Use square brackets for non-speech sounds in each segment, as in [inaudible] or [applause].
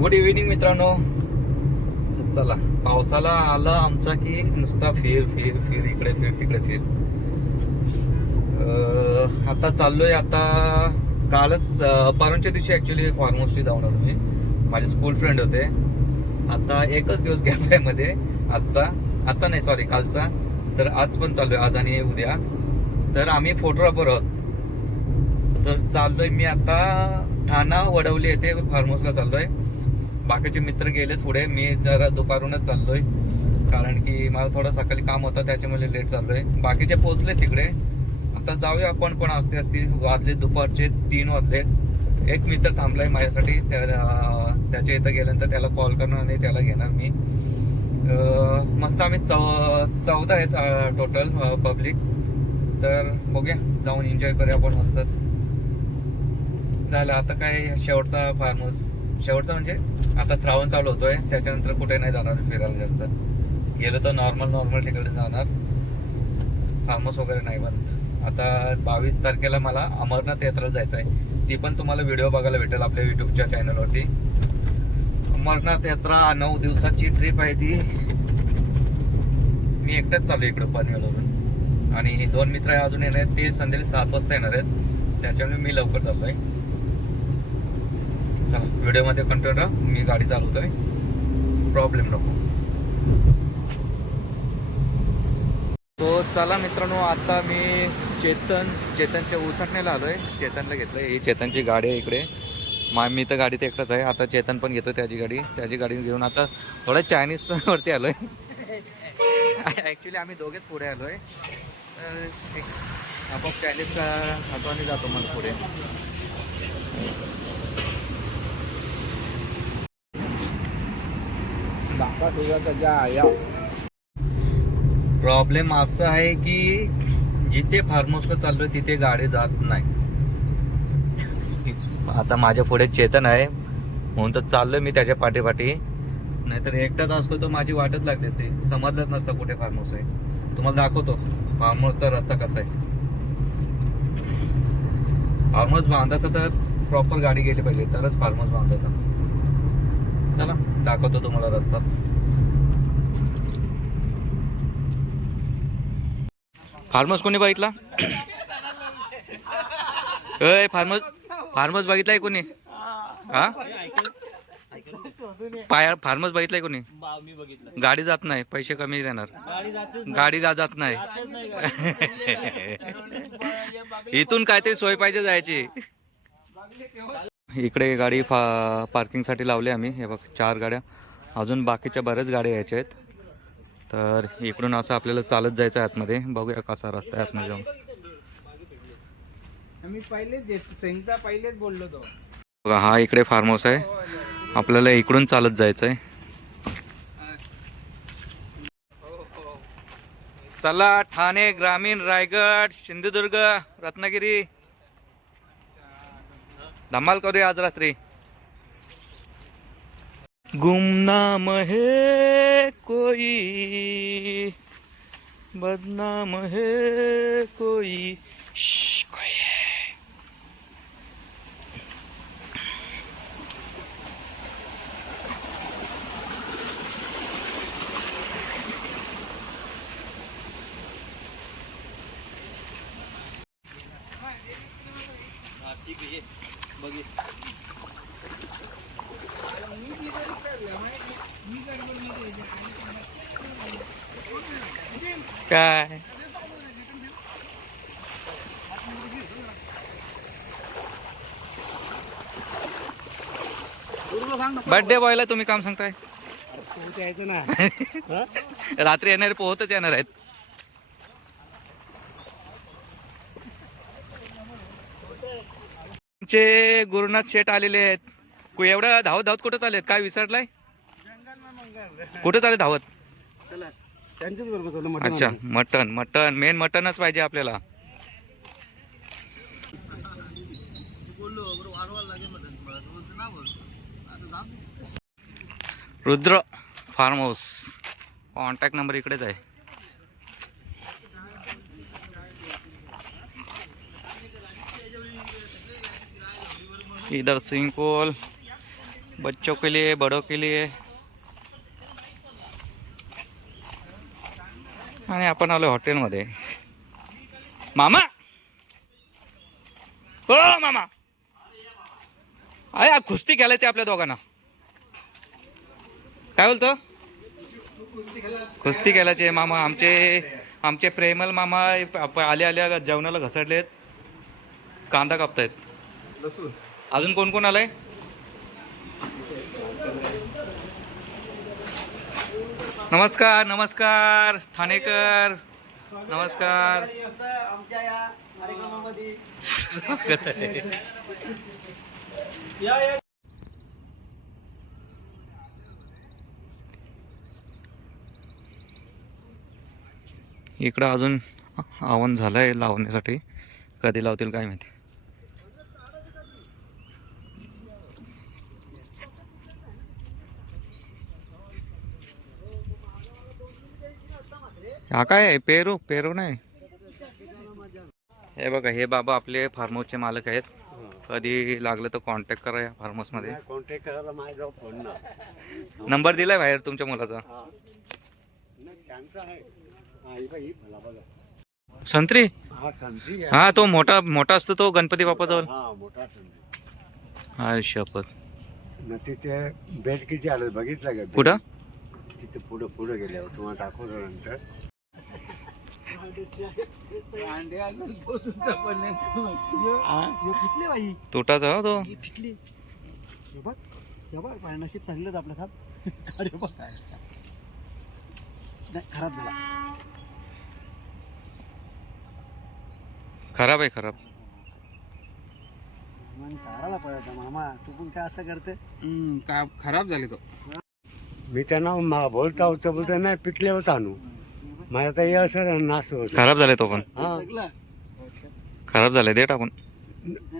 Good evening मित्रांनो. चला पावसाला आला आमचा की नुसता फिर फिर फिर इकडे फिर तिकडे फिर. आता चाललोय आता कालच अं, परवाच्या दिवशी ऍक्च्युली फार्म हाऊसची जाऊन आलो मी. माझे स्कूल फ्रेंड होते. आता एकच दिवस गॅप आहे मध्ये. आजचा आजचा नाही सॉरी कालचा. तर आज पण चाललोय आज आणि उद्या. तर आम्ही फोटोग्राफर आहोत. तर चाललोय मी आता ठाणा वडवली येथे फार्म हाऊसला चाललोय. बाकीचे मित्र गेले पुढे मी जरा दुपारूनच चाललोय. कारण की मला थोडं सकाळी काम होतं त्याच्यामुळे लेट चाललोय. बाकीचे पोहोचले तिकडे. आता जाऊया आपण पण असते असते वाजले दुपारचे तीन वाजले. एक मित्र थांबलाय माझ्यासाठी. त्या त्याच्या इथं गेल्यानंतर त्याला कॉल करणार आणि त्याला घेणार मी. मस्त आम्ही चौ चौदा आहेत टोटल पब्लिक तर बघूया. जाऊन एन्जॉय करूया आपण मस्तच. झालं. आता काय शेवटचा फार्मस शेवटचं म्हणजे आता श्रावण चालू होतोय त्याच्यानंतर कुठे नाही जाणार फिरायला जास्त. गेलो तर नॉर्मल नॉर्मल ठिकाणी जाणार. फार्मस वगैरे नाही बंद आता बावीस तारखेला मला अमरनाथ यात्रा जायचं आहे ती पण तुम्हाला व्हिडिओ बघायला भेटेल आपल्या युट्यूबच्या चॅनलवरती अमरनाथ यात्रा नऊ दिवसाची ट्रिप आहे ती. मी एकटाच चालू इकडं पनवेलवरून. आणि दोन मित्र आहे अजून येणार आहेत ते संध्याकाळी सात वाजता येणार आहेत. त्याच्यामुळे मी लवकर चाललो आहे चला व्हिडिओमध्ये कंटिन्यू राहा मी गाडी चालवतोय. प्रॉब्लेम नको. तो चला मित्रांनो आता मी चेतन चेतनच्या उसटण्याला आलोय. चेतनला घेतलंय. ही चेतनची गाडी आहे इकडे. मा मी तर गाडी तर एकटाच आहे. आता चेतन पण घेतो त्याची गाडी. त्याची गाडी घेऊन आता थोडं चायनीज वरती आलोय. ॲक्च्युली आम्ही दोघेच पुढे आलोय. तर एक आपण चायनीज हाताने जातो मला पुढे दाखवा तुझा त्याच्या आया प्रॉब्लेम असं आहे की जिथे फार्म हाऊसला चाललोय तिथे गाडी जात नाही. आता माझ्या पुढे चेतन आहे. म्हणून तर चाललोय मी त्याच्या पाठीपाठी. नाहीतर एकटाच असतो तर माझी वाटच लागली असते. समजलंच नसतं कुठे फार्म हाऊस आहे. तुम्हाला दाखवतो फार्म हाऊसचा रस्ता कसा आहे. फार्म हाऊस बांधायचं तर प्रॉपर गाडी गेली पाहिजे. तरच फार्म हाऊस बांधायचा. चला. दाखवतो तुम्हाला रस्ताच. फार्मस कोणी बघितला? अय फार्मस फार्मस बघितलाय कोणी? हा? पाया फार्मस बघितलाय कोणी? मी बघितलं गाडी जात नाही पैसे कमी देणार. गाडी जातच गाडी जा जात नाही. [laughs] इथून काहीतरी सोय पाहिजे जायची. इकडे गाडी फा पार्किंगसाठी लावली आम्ही. हे बघ चार गाड्या. अजून बाकीच्या बऱ्याच गाड्या यायच्या आहेत. तर इकडून असं आपल्याला चालत जायचं आहे आतमध्ये. बघूया कसा रस्ता आहे आतमध्ये जाऊन. पहिलेच बोललो तो. बघा हा इकडे फार्म हाऊस आहे. आपल्याला इकडून चालत जायचं आहे चला ठाणे ग्रामीण रायगड सिंधुदुर्ग रत्नागिरी. धमाल करूया आज रात्री. गुमनाम हे कोई बदनाम हे कोई ठीक है। काय? बर्थडे बॉयला तुम्ही काम सांगताय? ना. [laughs] रात्री येणारे पोहतच येणार आहेत. आमचे गुरुनाथ शेठ आलेले आहेत. कु- एवढं धावत धावत कुठं चालेत काय विसरलाय? कुठं चालेल धावत? अच्छा मटन मटन मेन मटनच पाहिजे आपल्याला. Rudra farm house contact number इकडेच आहे. इधर स्विमिंग पूल बच्चों के लिए बड़ों के लिए। आणि आपण आलो हॉटेलमध्ये. मामा! हो मामा! अरे कुस्ती खेळायची आपल्या दोघांना. काय बोलतो? कुस्ती खेळायची मामा. आमचे आमचे प्रेमल मामा आले आल्या आल्या जेवणाला घसरलेत. कांदा कापतायत. लसूण. अजून कोण कोण आलंय? नमस्कार नमस्कार ठाणेकर. नमस्कार. आमच्या या कार्यक्रमामध्ये इकडं अजून आव्हान झालं आहे लावण्यासाठी. कधी लावतील काय माहिती. हा काय आहे? पेरू पेरू नाही. हे बघा हे बाबा आपले फार्म हाऊसचे मालक आहेत. कधी लागलं तर कॉन्टॅक्ट करा या फार्म हाऊसमध्ये कॉन्टॅक्ट करायला माझ्या फोन नंबर दिलाय बाहेर तुमच्या मुलाचा. संत्री? हा. हा तो मोठा मोठा असतो तो गणपती बाप्पाजवळ? हा हा शपथ. तिथे बेट किती आलं? बघितलं का? कुठं? तिथे पुढं पुढं गेल्यावर तुम्हाला दाखवलं नंतर. पिकले बाई तुटाचा हो तो? हे पिकले हे बघ हे बघ नशीब चांगलं आपल्या थांब. अरे बघ. नाही खराब झाला. खराब आहे खराब. मामाने होता, मामा. तू पण काय असं करते? का खराब झाले तो. मी त्यांना मा- बोलता होता बोलता नाही पिकल्यावर आणू. माझ्या तर हे असं नास होत. खराब झालाय तो पण. हा. सगळं खराब झालाय दे टाकून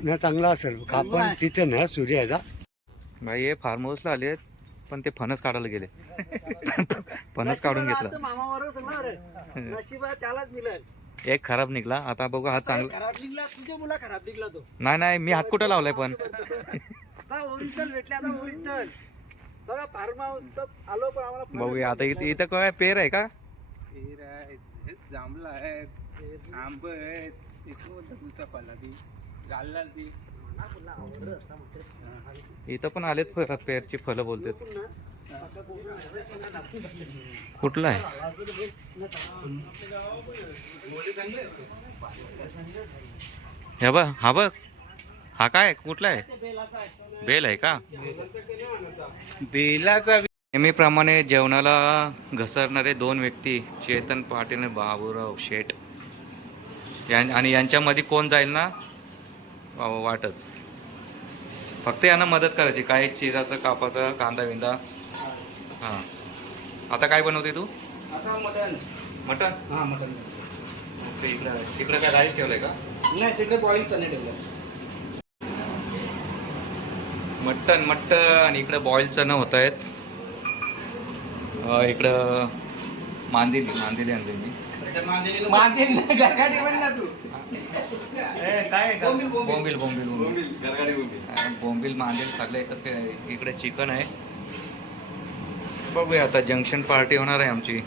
न चांगला असेल. कापण तिथे ना सूर्याचा. भाई हे फार्म हाऊसला आले पण ते फणस काढायला गेले. [laughs] फणस काढून घेतलं. सगळं नशीब त्यालाच मिळेल. एक खराब निघला. आता बघू हा चांगला खराब निघला तुझ्या मुला खराब निघला तो. नाही नाही मी हात कुठं लावलाय पण? [laughs] ओरिजिनल भेटले आता ओरिजिनल बघा फार्म हाऊस आलो पण आम्हाला बघूया आता इथं इथं काय पेर आहे का? जांभळा आहे आंब आहेत दुसरा पडला ती घालला ती इथं पण आलेत फ- पेरची फळं बोलतात. कुठलं आहे? हे बघ हा बघ. हा काय कुठला आहे? बेल आहे का? बेलाचा नेहमीप्रमाणे जेवणाला घसरणारे दोन व्यक्ती चेतन पाटील आणि बाबूराव शेठ. यां आणि यांच्यामध्ये कोण जाईल ना? वाटच. फक्त यांना मदत करायची. काय चिराचं कापाचं कांदा विंदा. हां. आता काय बनवते तू? आता मटन मटन हा मटन इकडं इकडं काय राईस ठेवलंय का? नाही तिकडे बॉईल चणे ठेवलं मटन मटन इकडं बॉईल चणं होत आहेत इकडं मांदिली मांदिली आणली मी. माझे गरगाडी म्हण ना तू. काय बोंबील, बोंबील. बोंबील बोंबील बोंबील. बोंबील मांदेल सगळं एकच काय. इकडे चिकन आहे. बघूया आता जंक्शन पार्टी होणार आहे आमची.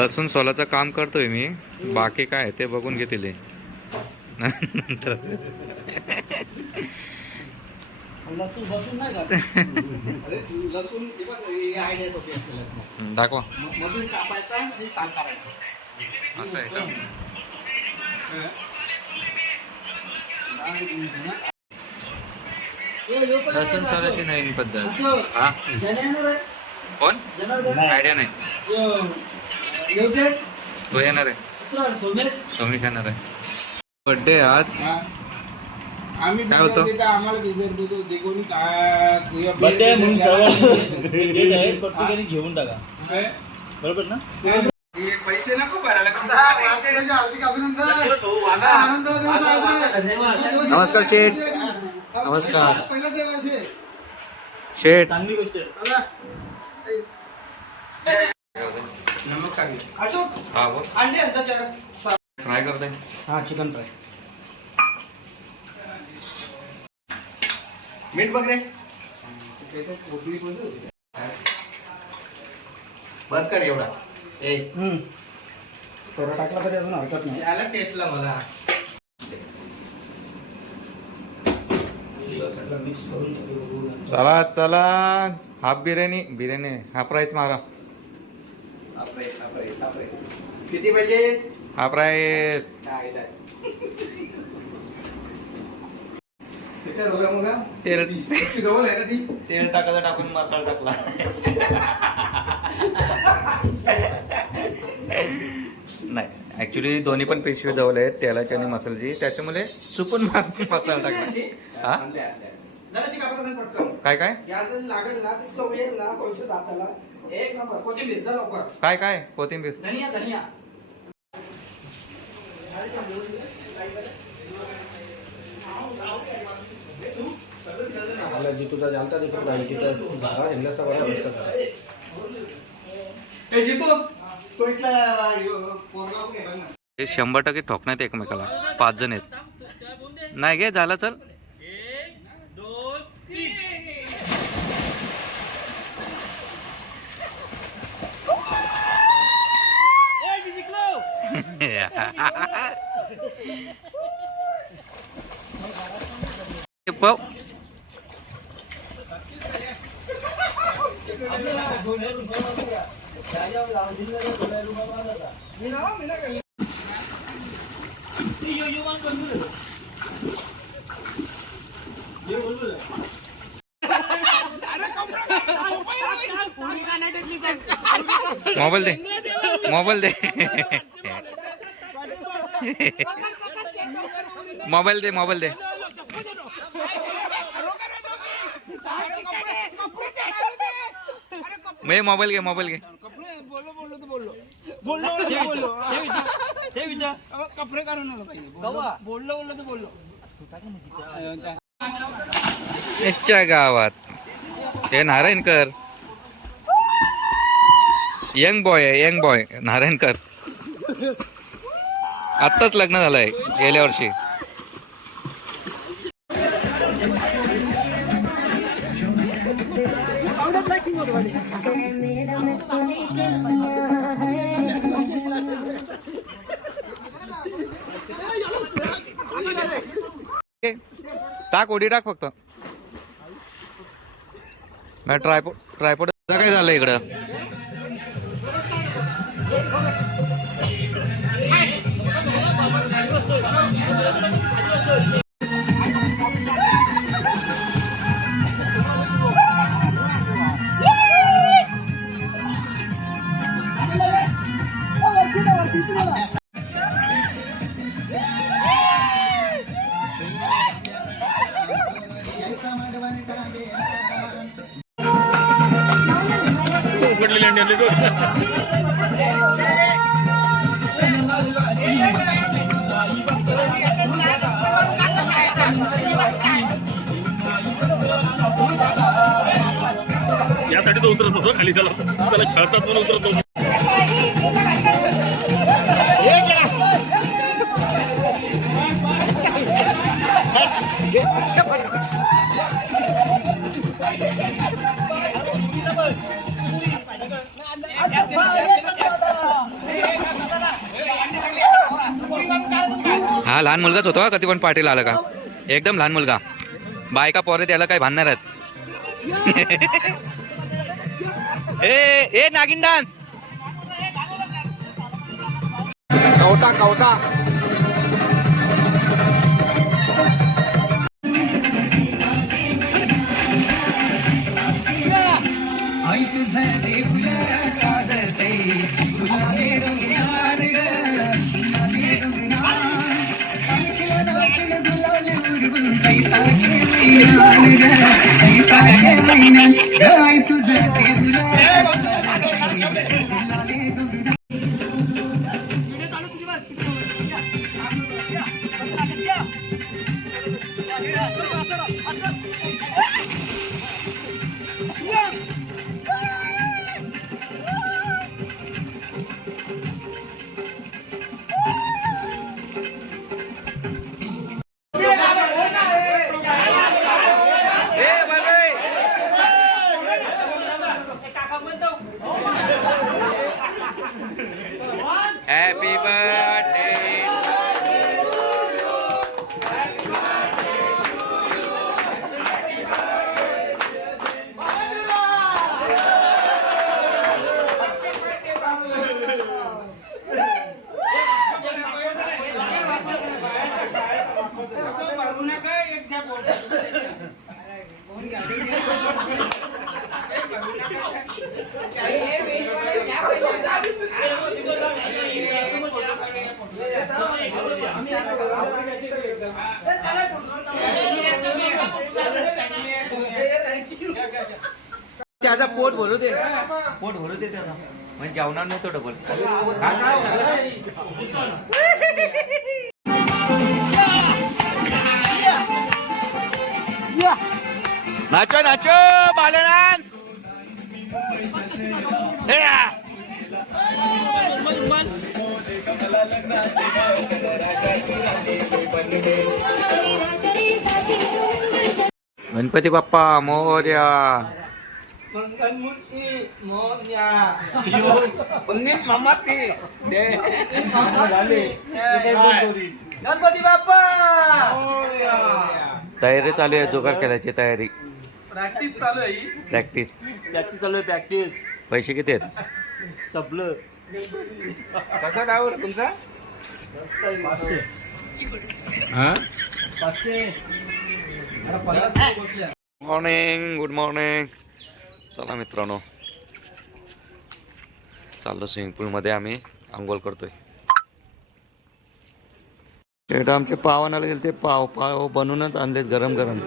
लसूण सोलाचं काम करतोय मी. बाकी काय आहे ते बघून घेतील. नंतर. लसूण बसून नाही का? लसूण बघ, आयडिया सोपी असते दाखवा. असं आहे का? लसूण सोलाची नवीन पद्धत. हा? कोण? आयडिया नाही. तो येणार आहे. सोमेश? सोमी येणार आहे. बर्थडे आज. हा. आम्ही काय होतं? आम्हाला देखून म्हणून सर्व घेऊन टाका. काय? बरोबर ना? हे पैसे नको भरायला. कसं नमस्कार शेठ. नमस्कार. शेठ अशोक हा बोल अंडे आणतात जरा. फ्राय करते. हा चिकन फ्राय मीठ बघ रे बस कर एवढा. ए. थोडा टाकला तरी अजून हरकत नाही. याला टेस्टला मला. चला चला. Half biryani biryani. Half rice मारा. बापरे, बापरे, बापरे. किती पाहिजे? काय काय हा? तेल. ती डबल आहे ना ती? तेल टाकायला टाकून मसाला टाकला. नाही ऍक्च्युली दोन्ही पण पेशवे जवळ आहेत तेलाची आणि मसाल्याची. त्याच्यामुळे चुकून मसाला टाकला. हा. काय काय? या जर लागेल मला जी तुझा जालता दिसत नाही तिथं धारा हिंडल्याचा बरा भेटत ए, जितू, तो इथला यो, पोरगा पण आहे बघ ना. हे शंभर टक्के ठोकण्यात एकमेकाला. पाच जण आहेत. नाही गे झालं चल हे पाव मोबाईल दे मोबाईल दे. मोबाईल दे मोबाईल दे. मे मोबाईल घे मोबाईल घे. याच्या गावात. हे नारायणकर. यंग बॉय आहे यंग बॉय. नारायणकर. आत्ताच लग्न झालंय गेल्या वर्षी. टाक ओडी टाक फक्त. नाही ट्रायपो ट्रायपोड काय झालं इकडं? 何だそれ? हा लहान मुलगाच होतो का कधी पण पाटील आलं का? एकदम लहान मुलगा. बायका पोरे त्याला काय भांडणार आहेत? [laughs] ए ए नागिन डान्स! कवता कवता नाही तुझं म्हणजे जेवणार नाही डबल नाचो नाचो बाले डान्स गणपती बाप्पा मोर्या. गणपती बाप्पा तयारी चालू आहे जुगार खेळायची तयारी. प्रॅक्टिस चालू आहे प्रॅक्टिस प्रॅक्टिस चालू आहे प्रॅक्टिस पैसे किती आहेत? तबलं कसा डावर तुमचा? मॉर्निंग गुड मॉर्निंग चला मित्रांनो. चाललो स्विमिंग पूलमध्ये आम्ही आंघोळ करतोय. एकदा आमचे पावानाला गेले ते पाव पाव बनवूनच आणलेत गरम गरम.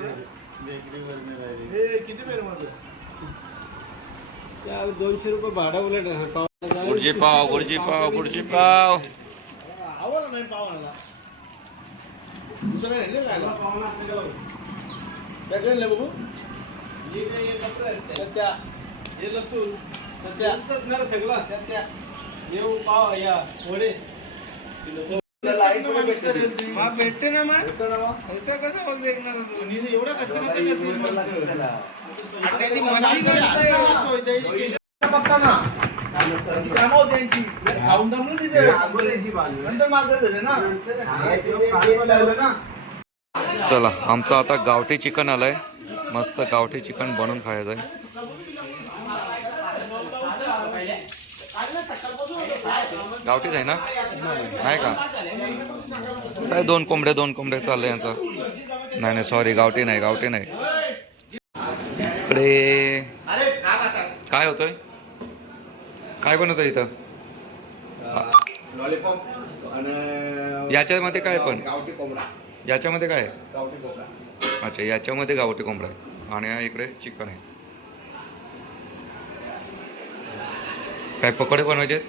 दोनशे रुपये भाडा उलट गुडजी पाव गुडजी पाव. गुडजी पाव भेटते ना मग असं कसं बोलतो एकनाथ तू? एवढा खर्च कसा करतील माणसं? आता ती मशीन नंतर मागं झाले ना चला आमचं आता गावठी चिकन आलंय मस्त गावठी चिकन बनवून खायचं आहे. गावठीच आहे ना? नाही का? काय दोन कोंबडे दोन कोंबडे चाललंय यांचं? नाही नाही सॉरी गावठी नाही गावठी नाही. इकडे काय होतोय? काय बनवतोय इथं? याच्यामध्ये काय पण? याच्यामध्ये काय? आहे? अच्छा याच्यामध्ये गावठी कोंबडा आहे. आणि इकडे चिकन आहे. काय पकोडे बनवायचे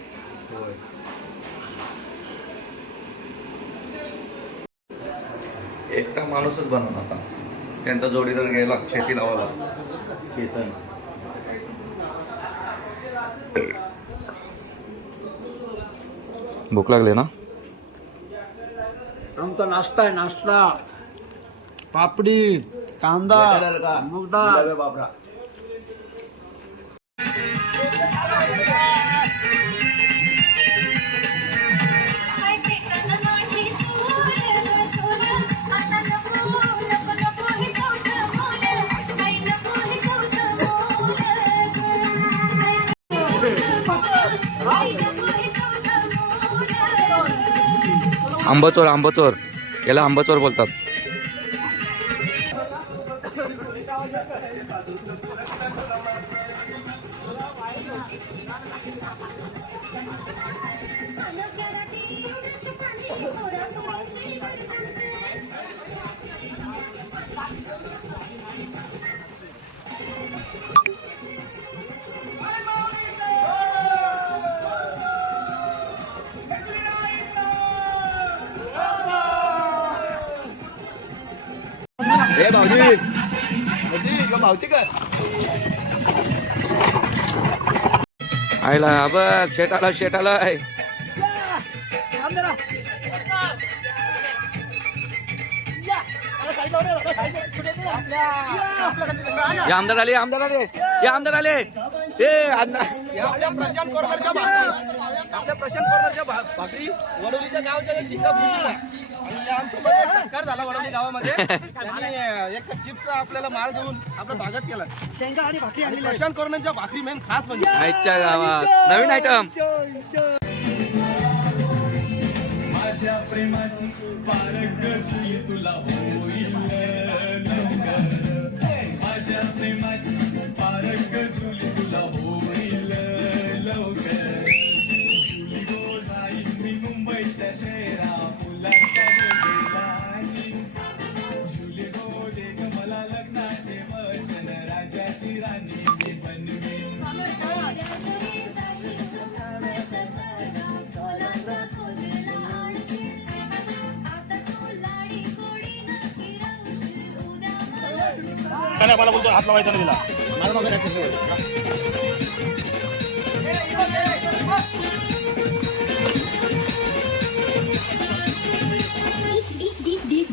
एकटा माणूसच बनवला आता. त्यांचा जोडीदार गेला शेती लावायला. शेतन भूक लागली ना? आमचा नाश्ता आहे नाश्ता. पापडी कांदा मुगडाळ. आंबचोर आंबचोर. याला आंबचोर बोलतात. 嘿嘿，把酒喝来。भाऊजी का आयला बघ शेट आला शेट आला आहे आमदार आले आमदार आले. हे आमदार आले. हे आमदार. आपल्या प्रशांत कोरकरच्या भाकरी वडोलीच्या गावच्या आणि आमच्यासोबत एक सत्कार झाला वडोली गावामध्ये. त्यांनी एक चिप्सचा आपल्याला माळ देऊन आपलं स्वागत केलं. शेंगा आणि भाकरी प्रशांत कोरकरच्या भाकरी मेन खास म्हणजे. आजच्या गावात. नवीन आयटम काय नाही मला बोलतो हात लावायचा नाही तिला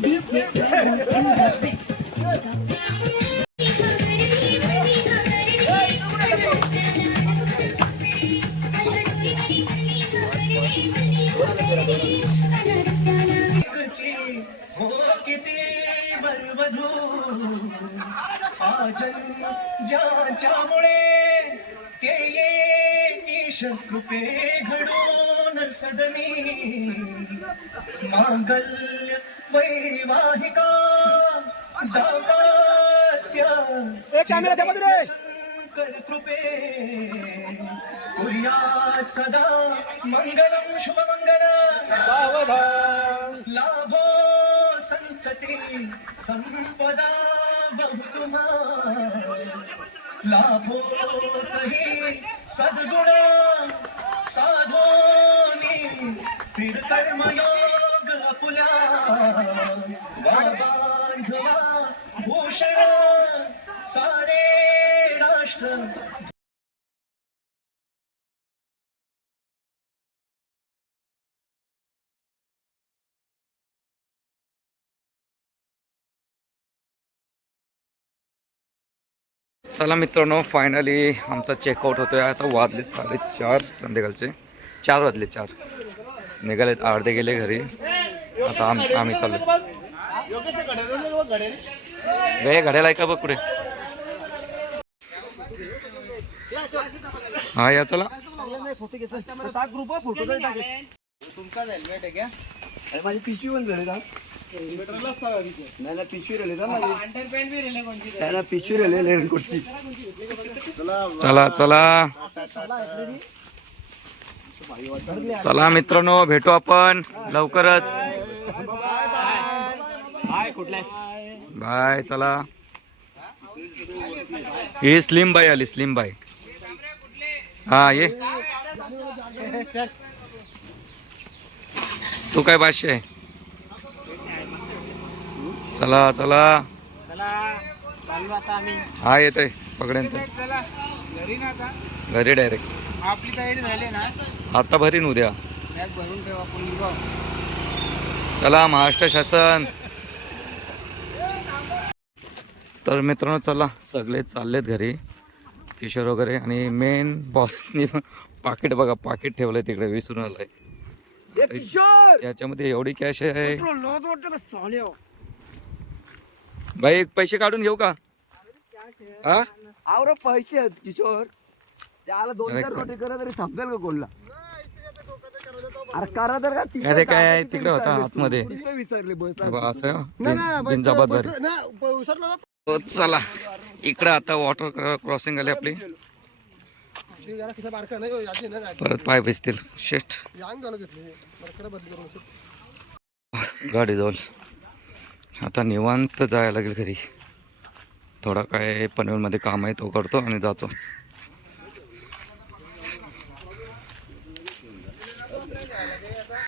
DJ in the ज्याच्यामुळे ते ये ईश कृपे घडून सदनी. मांगल्य वैवाहिका शंकर कृपे. कुर्यात सदा मंगलम शुभमंगल. लाभो संतती संपदा बहुतुमा लाभो तही सद्गुण साधोनी स्थिर कर्मयोग आपुल्या बांधवा भूषण सारे राष्ट्र चला मित्रांनो फायनली आमचा चेकआउट होतो आहे आता वाजले साडेचार संध्याकाळचे. चार वाजले चार. निघाले अर्धे गेले घरी. आता आम आम्ही चाललो गे घड्याला आहे का बघ पुढे हा या चला. ग्रुप फोटो तुमचा माझी पिशवी पण का नाही ना पिशवी राहिली ना माझी. त्याला पिशवी राहिली रेनकोटची चला चला चला. मित्रांनो भेटू आपण लवकरच. बाय चला. ही स्लिम बाई आली स्लिम बाई. हा ये. तू काय भाष्य आहे? चला चला. हा येतोय. पकड्यांचं घरी ना आता. घरी डायरेक्ट आपली तयारी झाली ना? आता भरीन उद्या. भरून ठेवा चला महाराष्ट्र शासन. तर मित्रांनो चला. सगळे चाललेत घरी. किशोर वगैरे आणि मेन बॉसनी पाकिट बघा पाकिट ठेवलंय तिकडे विसरून आलंय. किशोर! याच्यामध्ये एवढी कॅश आहे. भाई पैसे काढून घेऊ का? हा? आवर पैसे आहेत किशोर. त्याला दोन अरे चार काय- कोटी करा तरी समजेल का कोणला? अरे करा तर का तिकडे अरे काय तिकडे होता. आतमध्ये. विसरले बस असं? बिन- हो, चला. इकडं आता वॉटर क्रॉसिंग आली आपली. परत पाय भिजतील. शेट गाडी जाऊन. आता निवांत जायला लागेल घरी. थोडा काय पनवेलमध्ये काम आहे तो करतो आणि जातो.